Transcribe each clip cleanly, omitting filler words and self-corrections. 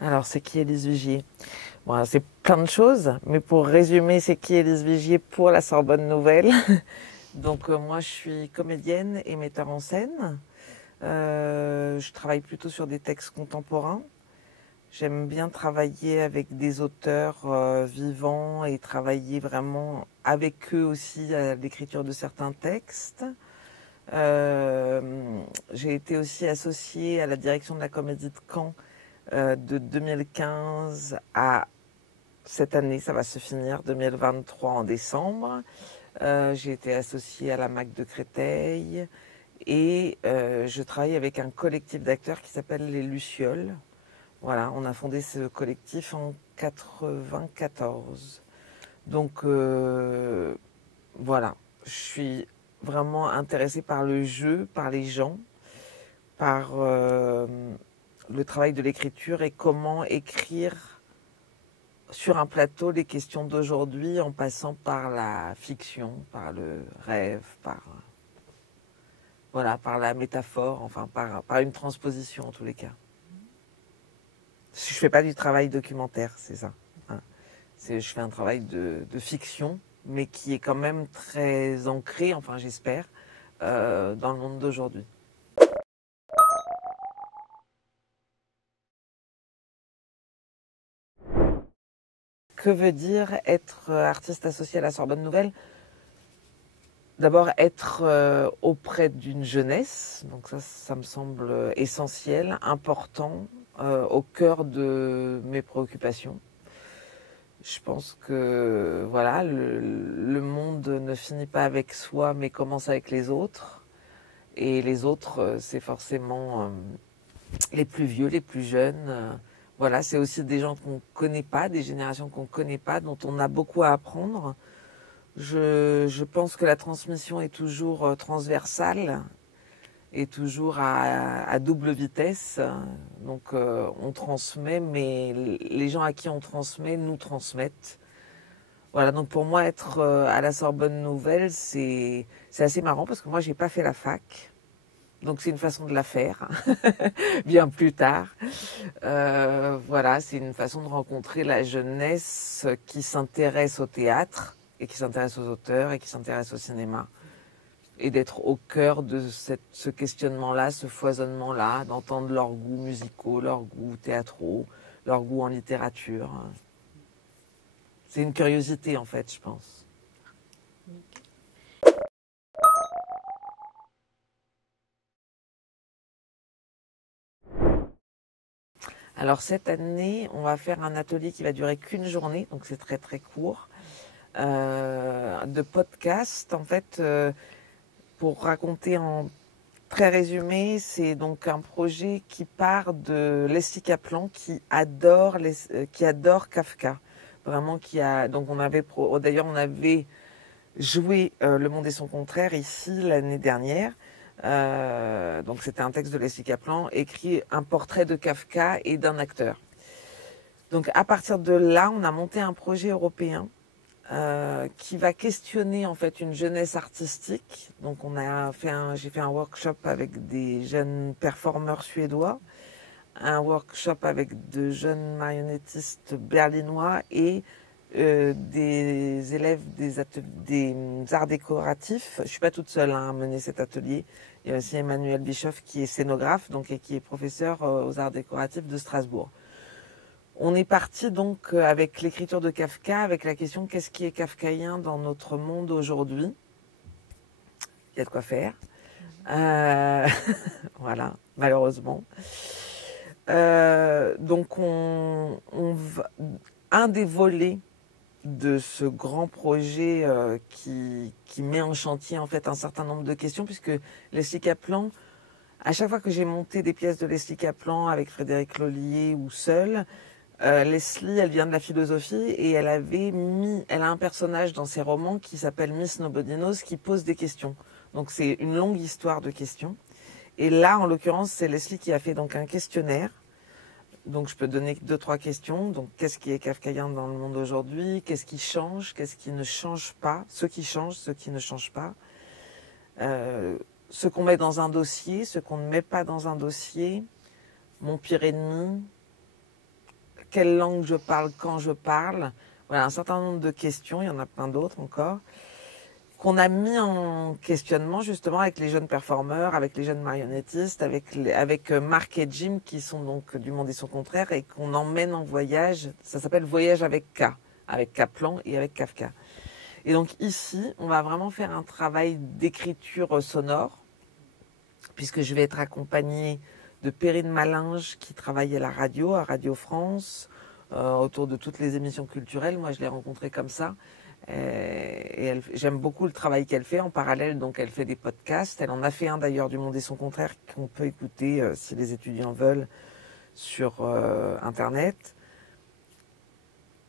Alors, c'est qui Élise Vigier? Bon, c'est plein de choses, mais pour résumer, c'est qui Élise Vigier pour la Sorbonne Nouvelle. Donc, moi, je suis comédienne et metteur en scène. Je travaille plutôt sur des textes contemporains. J'aime bien travailler avec des auteurs vivants et travailler vraiment avec eux aussi à l'écriture de certains textes. J'ai été aussi associée à la direction de la Comédie de Caen de 2015 à cette année, ça va se finir, 2023 en décembre. J'ai été associée à la MAC de Créteil et je travaille avec un collectif d'acteurs qui s'appelle les Lucioles. Voilà, on a fondé ce collectif en 94. Donc voilà, je suis vraiment intéressée par le jeu, par les gens, par le travail de l'écriture et comment écrire sur un plateau les questions d'aujourd'hui en passant par la fiction, par le rêve, par la métaphore, enfin par une transposition en tous les cas. Je fais pas du travail documentaire, c'est ça. Hein. Je fais un travail de fiction, mais qui est quand même très ancré, enfin j'espère, dans le monde d'aujourd'hui. Que veut dire être artiste associé à la Sorbonne Nouvelle? D'abord, être auprès d'une jeunesse, donc ça me semble essentiel, important, au cœur de mes préoccupations. Je pense que voilà, le monde ne finit pas avec soi, mais commence avec les autres. Et les autres, c'est forcément les plus vieux, les plus jeunes. Voilà, c'est aussi des gens qu'on ne connaît pas, des générations qu'on ne connaît pas, dont on a beaucoup à apprendre. Je pense que la transmission est toujours transversale et toujours à double vitesse. Donc on transmet, mais les gens à qui on transmet nous transmettent. Voilà, donc pour moi, être à la Sorbonne Nouvelle, c'est assez marrant parce que moi, j'ai pas fait la fac. Donc c'est une façon de la faire, bien plus tard. Voilà, c'est une façon de rencontrer la jeunesse qui s'intéresse au théâtre et qui s'intéresse aux auteurs et qui s'intéresse au cinéma. Et d'être au cœur de ce questionnement-là, ce foisonnement-là, d'entendre leurs goûts musicaux, leurs goûts théâtraux, leurs goûts en littérature. C'est une curiosité en fait, je pense. Alors cette année, on va faire un atelier qui va durer qu'une journée, donc c'est très très court, de podcast. En fait, pour raconter en très résumé, c'est donc un projet qui part de Leslie Kaplan qui adore Kafka. Vraiment donc d'ailleurs on avait joué Le Monde et son contraire ici l'année dernière. Donc c'était un texte de Leslie Kaplan, écrit un portrait de Kafka et d'un acteur. Donc à partir de là, on a monté un projet européen qui va questionner en fait une jeunesse artistique. Donc j'ai fait un workshop avec des jeunes performeurs suédois, un workshop avec de jeunes marionnettistes berlinois et des élèves des arts décoratifs. Je suis pas toute seule à mener cet atelier. Il y a aussi Emmanuel Bischoff qui est scénographe et qui est professeur aux arts décoratifs de Strasbourg. On est parti donc avec l'écriture de Kafka, avec la question qu'est-ce qui est kafkaïen dans notre monde aujourd'hui. Il y a de quoi faire. Voilà, malheureusement. Donc un des volets de ce grand projet qui met en chantier en fait un certain nombre de questions, puisque Leslie Kaplan, à chaque fois que j'ai monté des pièces de Leslie Kaplan avec Frédéric Lollier ou seule, Leslie, elle vient de la philosophie et elle a un personnage dans ses romans qui s'appelle Miss Nobody Knows qui pose des questions. Donc c'est une longue histoire de questions. Et là, en l'occurrence, c'est Leslie qui a fait donc un questionnaire Donc je peux donner 2-3 questions. Donc qu'est-ce qui est kafkaïen dans le monde aujourd'hui? Qu'est-ce qui change? Qu'est-ce qui ne change pas? Ce qui change, ce qui ne change pas. Ce qu'on met dans un dossier, ce qu'on ne met pas dans un dossier. Mon pire ennemi. Quelle langue je parle quand je parle. Voilà, un certain nombre de questions, il y en a plein d'autres encore, qu'on a mis en questionnement justement avec les jeunes performeurs, avec les jeunes marionnettistes, avec Marc et Jim qui sont donc du Monde et son contraire et qu'on emmène en voyage. Ça s'appelle Voyage avec K, avec Kaplan et avec Kafka. Et donc ici, on va vraiment faire un travail d'écriture sonore, puisque je vais être accompagnée de Perrine Malinge qui travaille à la radio, à Radio France, autour de toutes les émissions culturelles. Moi, je l'ai rencontrée comme ça. Et j'aime beaucoup le travail qu'elle fait. En parallèle, donc, elle fait des podcasts. Elle en a fait un d'ailleurs du Monde et son contraire qu'on peut écouter si les étudiants veulent sur Internet.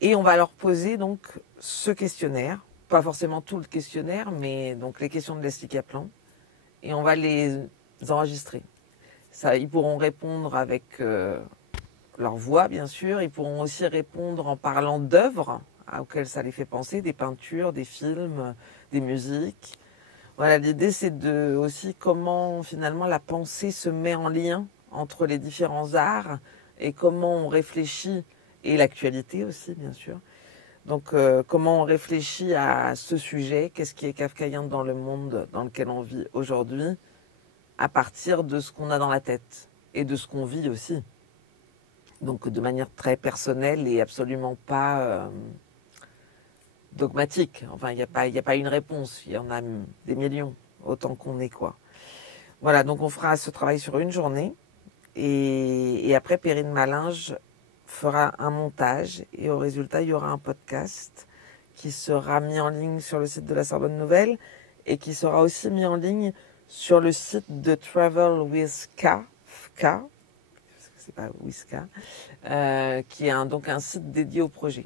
Et on va leur poser donc ce questionnaire, pas forcément tout le questionnaire, mais donc les questions de Leslie Kaplan, et on va les enregistrer. Ça, ils pourront répondre avec leur voix, bien sûr. Ils pourront aussi répondre en parlant d'œuvres auxquelles ça les fait penser, des peintures, des films, des musiques. Voilà, l'idée c'est de aussi comment finalement la pensée se met en lien entre les différents arts et comment on réfléchit, et l'actualité aussi bien sûr. Donc comment on réfléchit à ce sujet, qu'est-ce qui est kafkaïen dans le monde dans lequel on vit aujourd'hui, à partir de ce qu'on a dans la tête et de ce qu'on vit aussi. Donc de manière très personnelle et absolument pas dogmatique. Enfin, il n'y a pas une réponse, il y en a des millions, autant qu'on est, quoi. Voilà, donc on fera ce travail sur une journée. Et après, Perrine Malinge fera un montage. Et au résultat, il y aura un podcast qui sera mis en ligne sur le site de la Sorbonne Nouvelle et qui sera aussi mis en ligne sur le site de Travel with K, c'est pas Whisca, qui est donc un site dédié au projet.